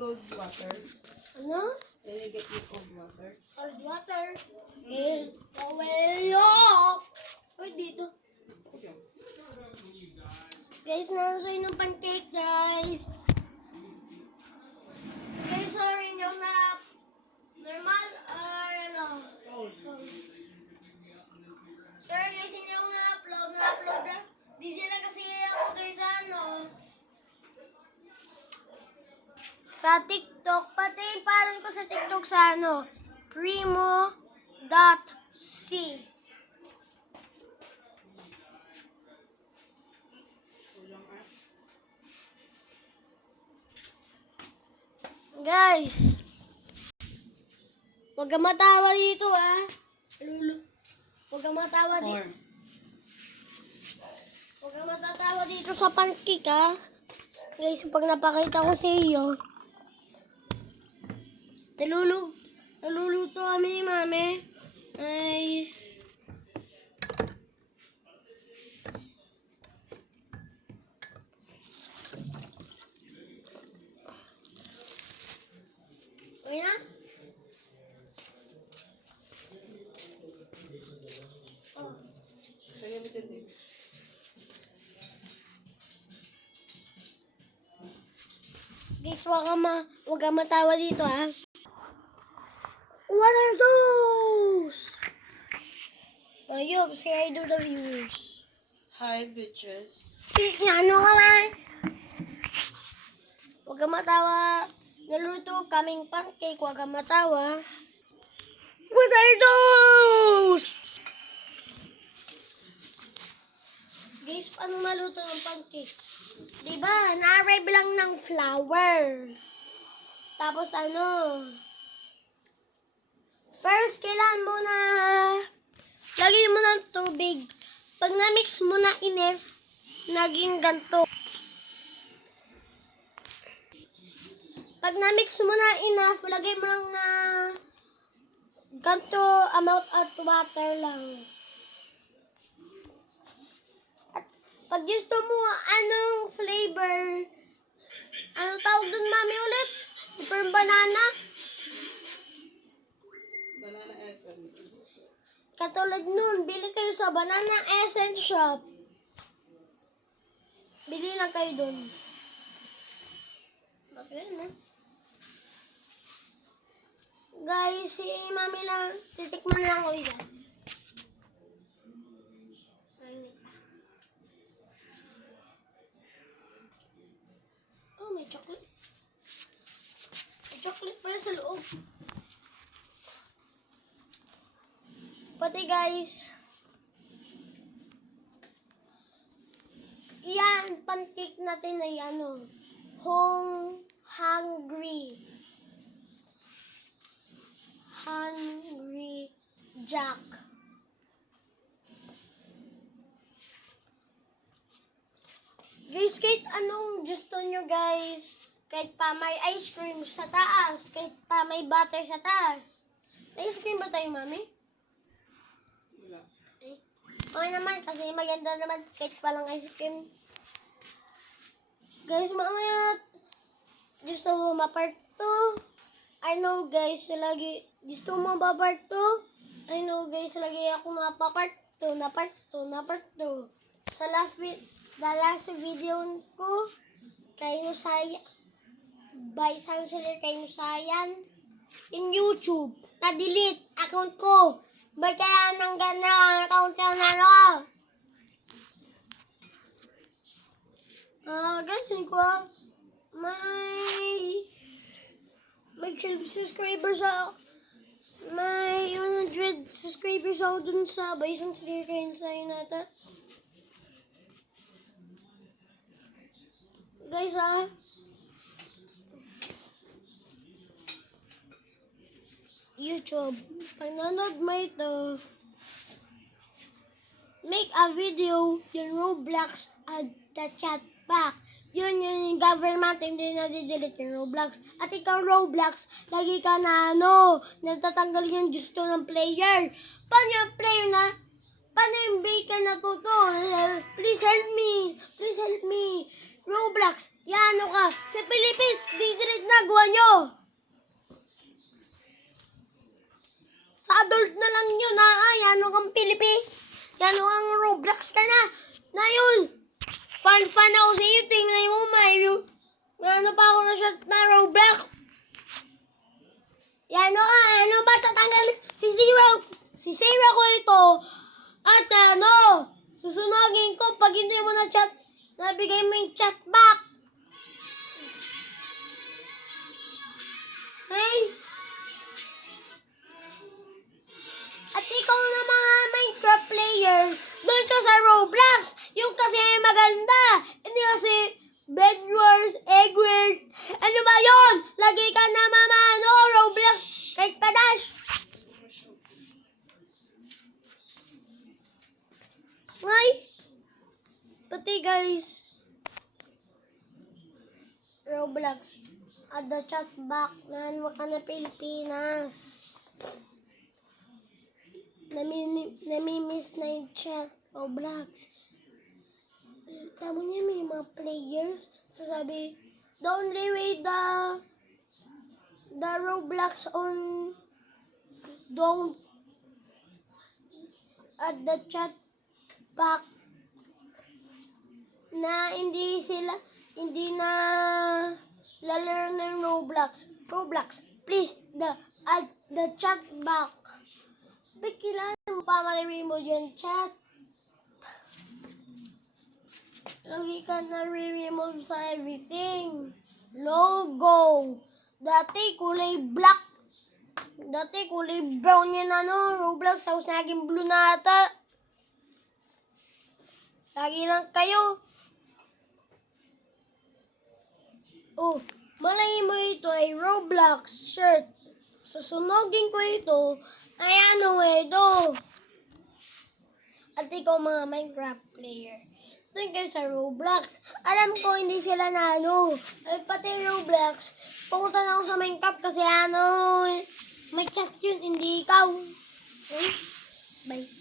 cold water? Ano? Can you get me cold water? Cold water. Eh, kawayok. Uy, dito. Okay. Guys, nanonood ng pancake, guys. Guys, sorry nyo na normal or ano? Cold. Sorry guys, hindi ako na-upload na. Di sila kasi ako guys ano. Sa TikTok, pati yung parang ko sa TikTok sa ano, Primo.c. Guys, huwag kang matawa dito ah. Lulu. Huwag kang matawa dito. Huwag kang matatawa dito sa pancake ah. Guys, pag napakita ko sa iyo, naluluto kami ni Mami. Ay, okay na? Oh. Kaya mo dyan eh. Guys, huwag kang matawa dito ah. What are those? Ayop, say hi to the viewers. Hi, bitches. Ano ka man? Huwag kang matawa. Naluto kaming pancake, huwag kang matawa. What are those? Guys, paano maluto ng pancake? Diba, na-arrive lang ng flour. Tapos ano? First, kailangan mo na lagyan mo ng tubig. Pag na-mix mo na enough, naging ganto. Pag na-mix mo na enough, lagay mo lang na ganto amount at water lang. At pag gusto mo anong flavor, ano tawag dun mami ulit? Super banana? Banana essence. Katulad nun, bili kayo sa Banana Essence Shop. Bili lang kayo dun. Bakit na? Guys, si Mami lang, titikman lang ko isa. Oh, may chocolate. May chocolate pala sa loob. Pati guys, yan, pancake natin ay ano, Hungry Jack. Guys, kahit anong gusto nyo guys, kahit pa may ice cream sa taas, kahit pa may butter sa taas. May ice cream ba tayo, Mami? Wala. Okay naman, kasi maganda naman kahit palang ice cream. Guys, mamaya gusto mo ma-part 2? I know guys, lagi gusto mo ba part 2? I know guys, lagi ako na part 2. Sa last video ko, kay Nusaya, by Sanseller kay Nusayan, in YouTube, na-delete account ko. Ba't kailangan ng gano'n account na ano? Guys, yun ko, may 12 subscribers ako. May 100 subscribers ako dun sa by Sanseller kay Nusayan nata. Guys, YouTube, pag nanood mo ito, make a video yung Roblox at the chat box. Yun yung government, hindi na didelete yung Roblox. At ikaw Roblox, lagi ka na natatanggal yung gusto ng player. Paano yung player na? Paano yung bacon na tuto? Please help me. Please help me. Roblox, yan ka. Sa Philippines, di nagawa nyo. Sa adult na lang yun, ha? Yan kang Philippines. Yan kang Roblox ka na. Na yun. Fan ako sa iyo. Tingnan mo, ano pa ako na shot na Roblox. Yan ka. Ano ba tatanggal? Si Zero ko ito. At susunogin ko pag hindi mo na chat. Nabigay mo yung chat back. Hey? At ikaw na mga Minecraft player, doon ka sa Roblox. Yung kasi maganda. Hindi kasi Bed Wars, Egg Wars. Ano ba yun? Lagi ka na Roblox. Kahit padash. Ngay? Pati guys. Roblox. At the chat back na ka na Pilipinas. Namimiss na yung chat. Roblox. Tama niya may mga players. Sasabi, the only way the Roblox on don't at the chat back na hindi na lalaro ng Roblox, please, add the chat back. Kailangan mo pa ma-remove yung chat. Lagi ka na-remove sa everything. Logo. Dati kulay black. Dati kulay brown yan Roblox. Tapos naging blue na ata. Lagi lang kayo. Oh, malay mo ito ay Roblox shirt. Susunogin ko ito. Ay ito. At ikaw mga Minecraft player. Doon kayo sa Roblox. Alam ko hindi sila pati Roblox. Pumunta na ako sa Minecraft kasi may chat yun, hindi ikaw. Bye.